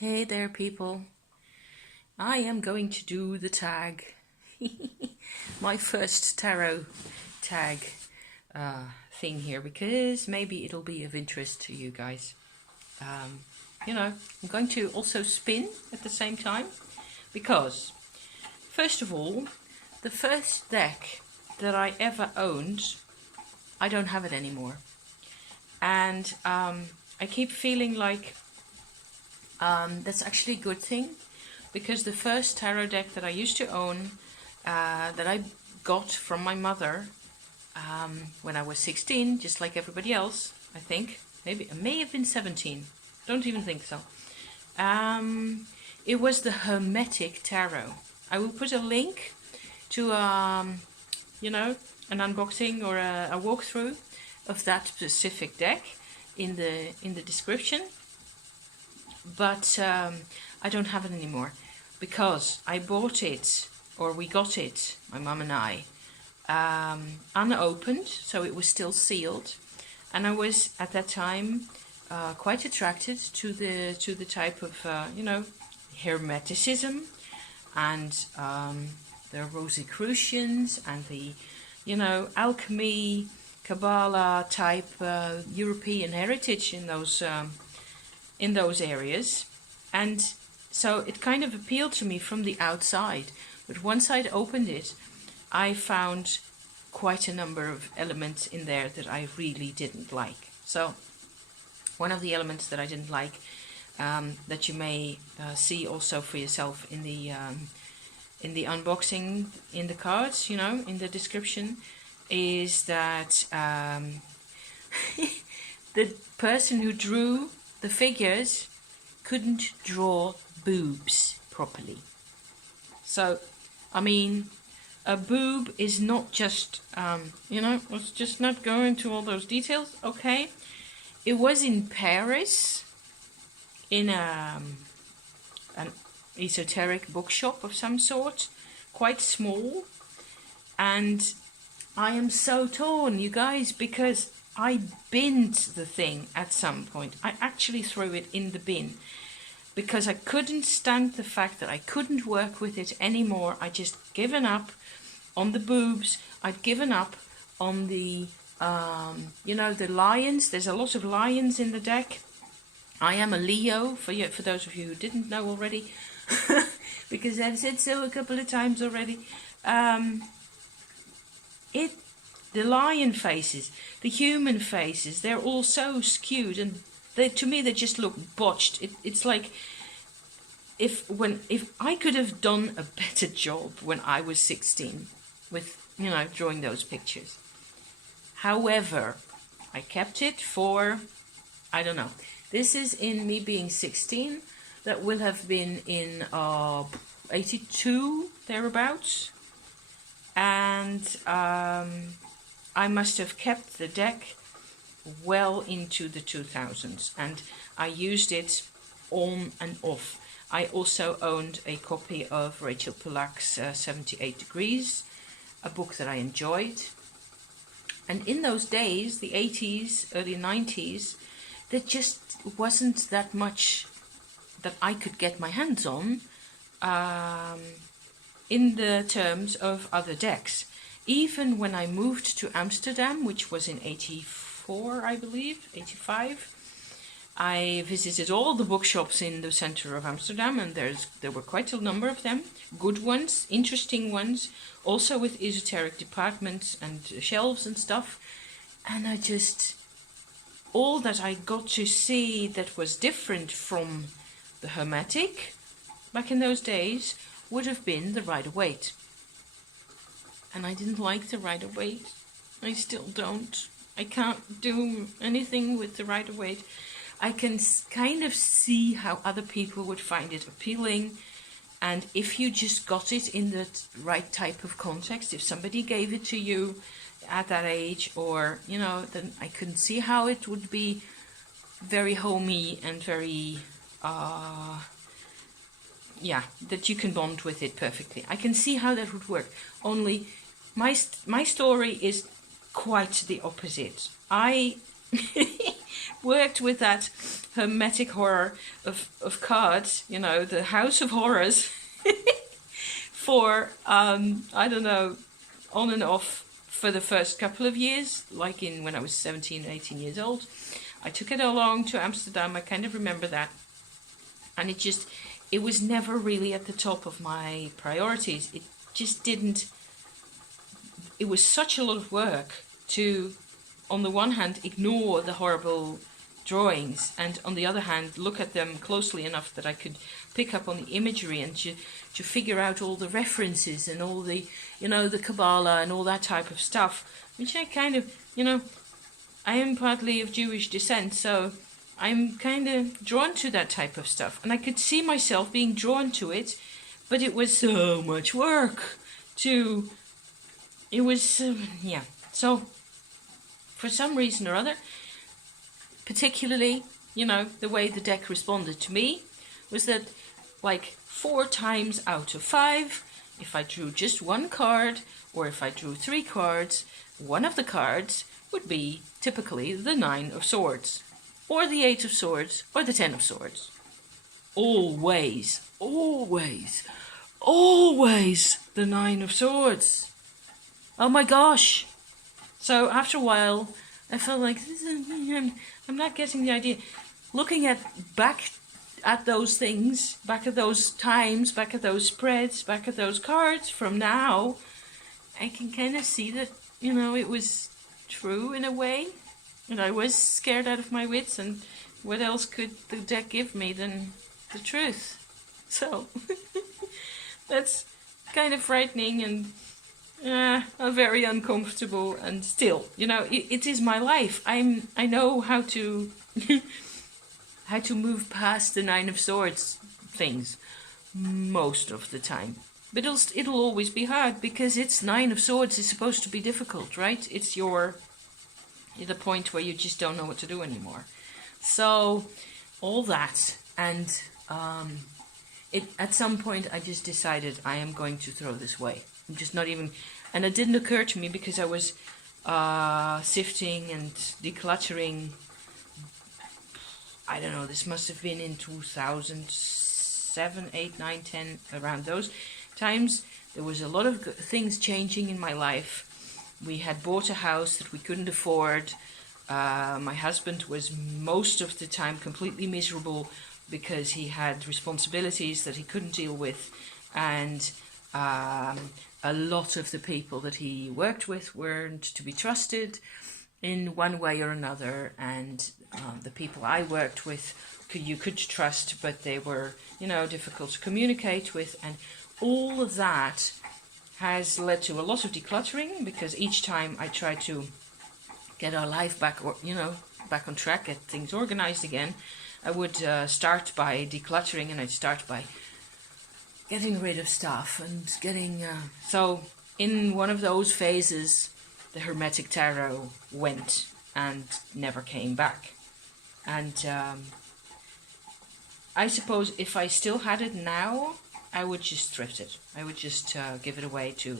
Hey there, people. I am going to do the tag. My first tarot tag thing here, because maybe it'll be of interest to you guys. I'm going to also spin at the same time, because, first of all, the first deck that I ever owned, I don't have it anymore. And I keep feeling like that's actually a good thing, because the first tarot deck that I used to own, that I got from my mother when I was 16, just like everybody else, I think. Maybe it may have been 17. Don't even think so. It was the Hermetic Tarot. I will put a link to an unboxing or a walkthrough of that specific deck in the description. But I don't have it anymore, because I bought it, or we got it, my mum and I, unopened, so it was still sealed. And I was at that time quite attracted to the type of Hermeticism and the Rosicrucians and the alchemy, Kabbalah type European heritage in those areas. And so it kind of appealed to me from the outside, but once I'd opened it, I found quite a number of elements in there that I really didn't like. So one of the elements that I didn't like, that you may see also for yourself in the unboxing, in the cards, in the description, is that the person who drew the figures couldn't draw boobs properly. So, I mean, a boob is not just, let's just not go into all those details, okay? It was in Paris, in an esoteric bookshop of some sort, quite small, and I am so torn, you guys, because I binned the thing at some point. I actually threw it in the bin because I couldn't stand the fact that I couldn't work with it anymore. I just given up on the boobs. I'd given up on the, the lions. There's a lot of lions in the deck. I am a Leo, for those of you who didn't know already, because I've said so a couple of times already. The lion faces, the human faces, they're all so skewed, and to me they just look botched. It's like if I could have done a better job when I was 16 with drawing those pictures. However, I kept it for, I don't know, this is in me being 16. That will have been in 82 thereabouts, and I must have kept the deck well into the 2000s, and I used it on and off. I also owned a copy of Rachel Pollack's 78 Degrees, a book that I enjoyed. And in those days, the 80s, early 90s, there just wasn't that much that I could get my hands on in the terms of other decks. Even when I moved to Amsterdam, which was in 84, I believe, 85, I visited all the bookshops in the center of Amsterdam, and there were quite a number of them, good ones, interesting ones, also with esoteric departments and shelves and stuff. And all that I got to see that was different from the Hermetic back in those days would have been the Rider-Waite. And I didn't like the Rider-Waite. I still don't. I can't do anything with the Rider-Waite. I can kind of see how other people would find it appealing. And if you just got it in the right type of context, if somebody gave it to you at that age, or, then I can see how it would be very homey and very, that you can bond with it perfectly. I can see how that would work. Only my story is quite the opposite. I worked with that hermetic horror of cards, you know, the House of Horrors, for, I don't know, on and off for the first couple of years, like when I was 17, 18 years old. I took it along to Amsterdam, I kind of remember that. And it was never really at the top of my priorities. It just didn't, it was such a lot of work to, on the one hand, ignore the horrible drawings, and on the other hand, look at them closely enough that I could pick up on the imagery and to figure out all the references and all the, you know, the Kabbalah and all that type of stuff, which I kind of, you know, I am partly of Jewish descent, so I'm kind of drawn to that type of stuff. And I could see myself being drawn to it, but it was so much work to, it was, yeah. So, for some reason or other, particularly, you know, the way the deck responded to me was that, like, 4 times out of 5, if I drew just one card, or if I drew 3 cards, one of the cards would be typically the 9 of Swords, or the 8 of Swords, or the 10 of Swords. Always, always, always the 9 of Swords. Oh my gosh. So after a while, I felt like, I'm not getting the idea. Looking back at those things, back at those times, back at those spreads, back at those cards from now, I can kind of see that, you know, it was true in a way. And I was scared out of my wits, and what else could the deck give me than the truth? So, that's kind of frightening and very uncomfortable, and still, you know, it is my life. I know how to how to move past the 9 of Swords things most of the time, but it'll always be hard because it's 9 of Swords is supposed to be difficult, right? It's the point where you just don't know what to do anymore. So all that, and at some point I just decided I am going to throw this away. I'm just not even, and it didn't occur to me because I was sifting and decluttering. I don't know, this must have been in 2007, 8, 9, 10, around those times. There was a lot of things changing in my life. We had bought a house that we couldn't afford. My husband was most of the time completely miserable because he had responsibilities that he couldn't deal with, and a lot of the people that he worked with weren't to be trusted in one way or another, and the people I worked with you could trust, but they were, you know, difficult to communicate with, and all of that has led to a lot of decluttering, because each time I try to get our life back, or, you know, back on track, get things organized again, I would start by decluttering, and I'd start by getting rid of stuff and getting... So in one of those phases, the Hermetic Tarot went and never came back. And I suppose if I still had it now, I would just thrift it. I would just give it away to...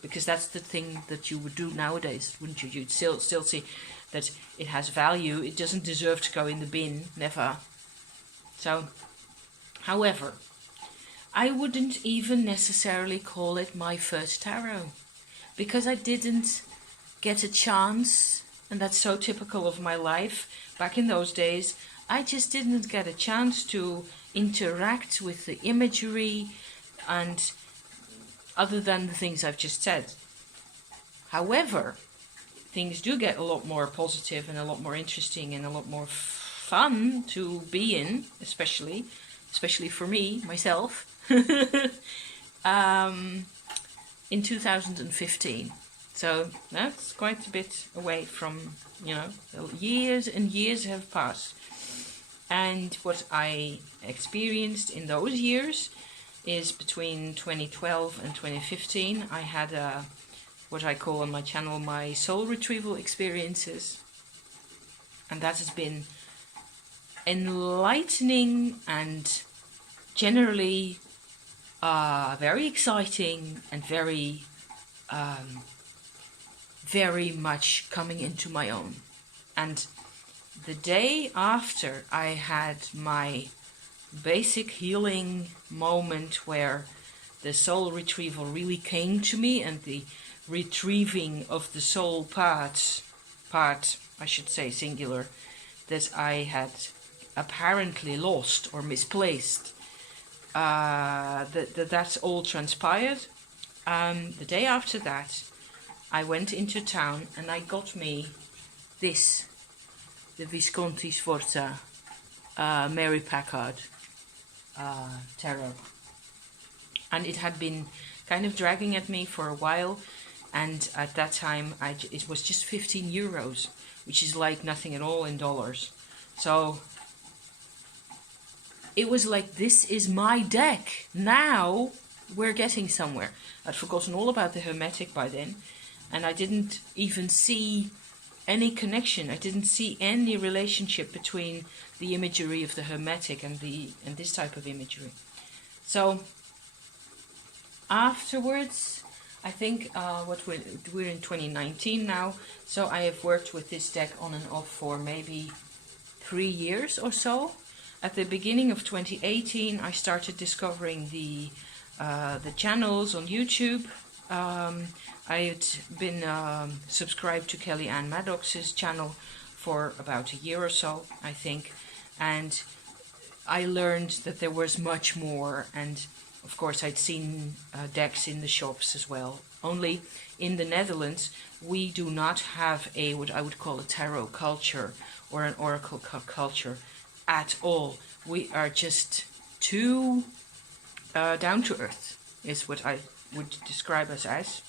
because that's the thing that you would do nowadays, wouldn't you? You'd still see that it has value. It doesn't deserve to go in the bin, never. So, however, I wouldn't even necessarily call it my first tarot, because I didn't get a chance, and that's so typical of my life. Back in those days, I just didn't get a chance to interact with the imagery, and other than the things I've just said. However, things do get a lot more positive and a lot more interesting and a lot more fun to be in, especially for me, myself, in 2015. So that's quite a bit away from, you know, years and years have passed. And what I experienced in those years is between 2012 and 2015, I had what I call on my channel my soul retrieval experiences. And that has been enlightening and generally very exciting and very much coming into my own. And the day after I had my basic healing moment where the soul retrieval really came to me, and the retrieving of the soul part, I should say singular, that I had apparently lost or misplaced, that's all transpired. The day after that, I went into town and I got me this, the Visconti-Sforza Mary Packard tarot. And it had been kind of dragging at me for a while, and at that time it was just 15 euros, which is like nothing at all in dollars. So it was like, this is my deck. Now we're getting somewhere. I'd forgotten all about the Hermetic by then, and I didn't even see any connection. I didn't see any relationship between the imagery of the Hermetic and this type of imagery. So afterwards, I think we're in 2019 now, so I have worked with this deck on and off for maybe 3 years or so. At the beginning of 2018, I started discovering the channels on YouTube. I had been subscribed to Kelly Ann Maddox's channel for about a year or so, I think, and I learned that there was much more. And of course, I'd seen decks in the shops as well. Only in the Netherlands, we do not have what I would call a tarot culture or an oracle culture at all. We are just too down to earth, is what I would describe us as.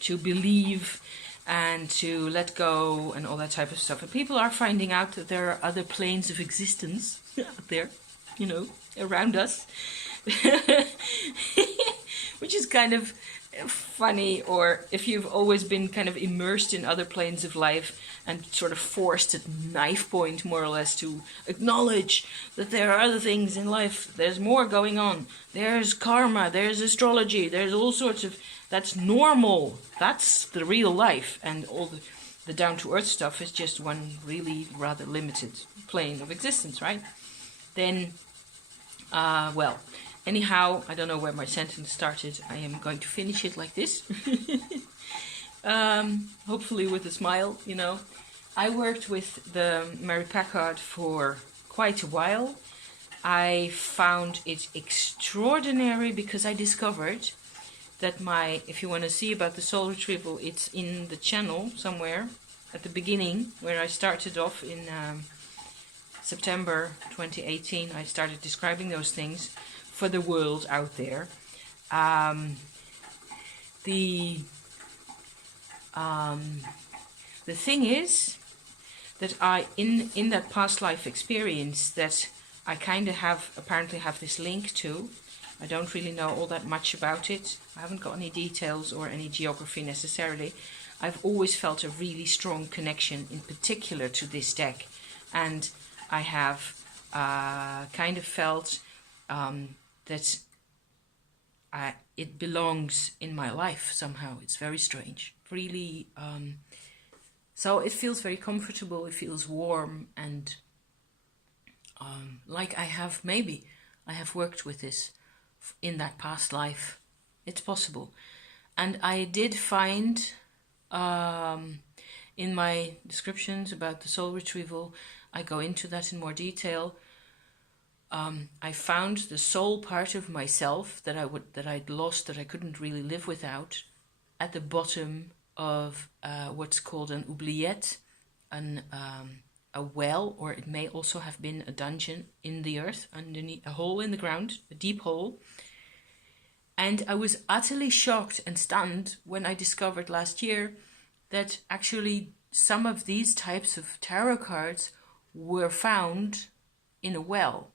To believe and to let go and all that type of stuff. And people are finding out that there are other planes of existence out there, you know, around us. Which is kind of funny, or if you've always been kind of immersed in other planes of life and sort of forced at knife point more or less to acknowledge that there are other things in life, there's more going on, there's karma, there's astrology, there's all sorts of, that's normal, that's the real life, and all the down-to-earth stuff is just one really rather limited plane of existence, right? Then well, anyhow, I don't know where my sentence started. I am going to finish it like this. Hopefully with a smile, you know. I worked with the Mary Packard for quite a while. I found it extraordinary because I discovered that if you want to see about the soul retrieval, it's in the channel somewhere at the beginning where I started off in September 2018. I started describing those things for the world out there. The thing is that I, in that past life experience that I kind of apparently have this link to, I don't really know all that much about it. I haven't got any details or any geography necessarily. I've always felt a really strong connection in particular to this deck, and I have kind of felt that it belongs in my life somehow. It's very strange, really. So it feels very comfortable, it feels warm, and like I have worked with this in that past life. It's possible. And I did find in my descriptions about the soul retrieval, I go into that in more detail. I found the soul part of myself that I'd lost, that I couldn't really live without, at the bottom of what's called an oubliette, a well, or it may also have been a dungeon in the earth, underneath a hole in the ground, a deep hole. And I was utterly shocked and stunned when I discovered last year that actually some of these types of tarot cards were found in a well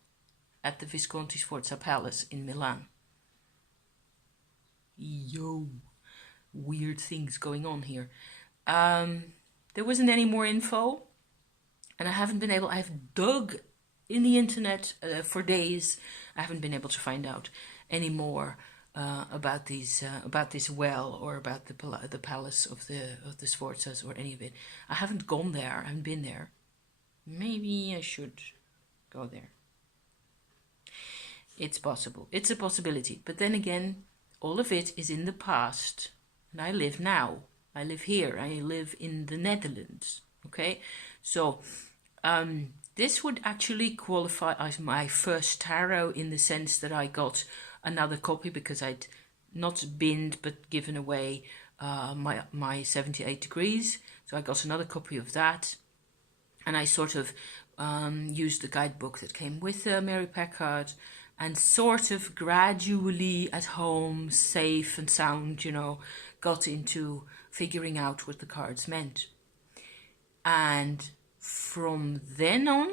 at the Visconti-Sforza Palace in Milan. Yo, weird things going on here. There wasn't any more info, and I've dug in the internet for days. I haven't been able to find out any more about this well, or about the palace of the Sforzas, or any of it. I haven't gone there. I haven't been there. Maybe I should go there. It's possible. It's a possibility. But then again, all of it is in the past. And I live now. I live here. I live in the Netherlands. Okay? So, this would actually qualify as my first tarot in the sense that I got another copy because I'd not binned but given away my 78 degrees. So I got another copy of that. And I sort of used the guidebook that came with Mary Packard and sort of gradually at home, safe and sound, you know, got into figuring out what the cards meant. And from then on,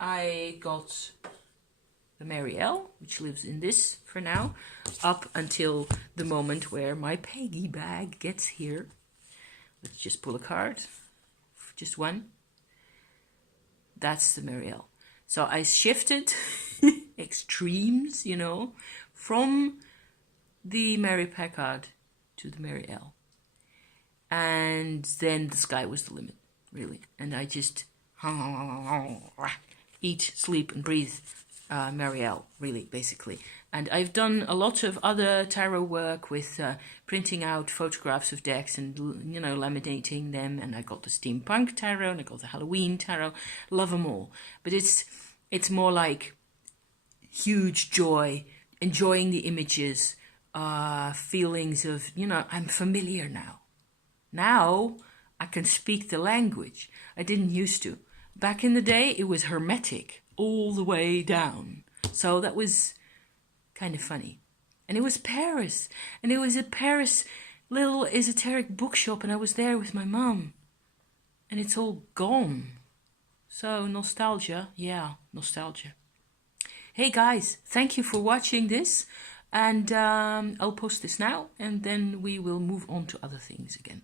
I got the Mary L, which lives in this for now, up until the moment where my Peggy bag gets here. Let's just pull a card, just one. That's the Mary L. So I shifted extremes, you know, from the Mary Packard to the Mary L. And then the sky was the limit, really. And I just eat, sleep and breathe Mary L, really, basically. And I've done a lot of other tarot work with printing out photographs of decks and, you know, laminating them. And I got the steampunk tarot and I got the Halloween tarot. Love them all. But it's more like huge joy, enjoying the images, feelings of, you know, I'm familiar now. Now I can speak the language. I didn't used to. Back in the day, it was hermetic all the way down. So that was kind of funny. And it was Paris. And it was a Paris little esoteric bookshop. And I was there with my mum. And it's all gone. So nostalgia. Yeah, nostalgia. Hey guys, thank you for watching this. And I'll post this now. And then we will move on to other things again.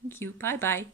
Thank you. Bye bye.